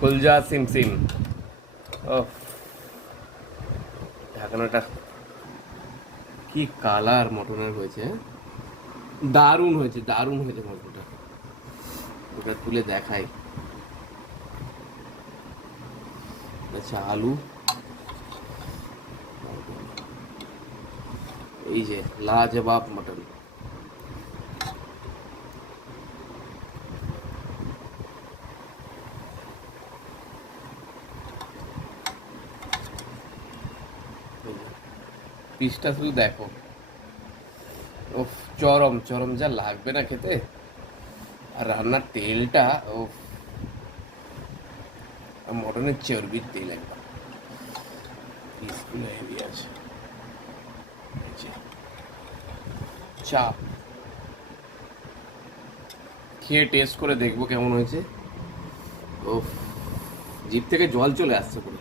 কুলজা সিমসিম। ও, ঢাকনাটা কি কালার মটনের হয়েছে, দারুণ হয়েছে, দারুণ হয়েছে মটনটা। ওটা তুলে দেখাই। আচ্ছা, আলু, এই যে লাজবাব মটন। পিসটা শুধু দেখো, ও চরম চরম, যা লাগবে না খেতে। আর রান্নার তেলটা, ও মটনের চর্বির তেল একদম, পিসগুলো হেভি আছে। এই যে চাপ, খেয়ে টেস্ট করে দেখবো কেমন হয়েছে। ও, জিভ থেকে জল চলে আসছে পুরো।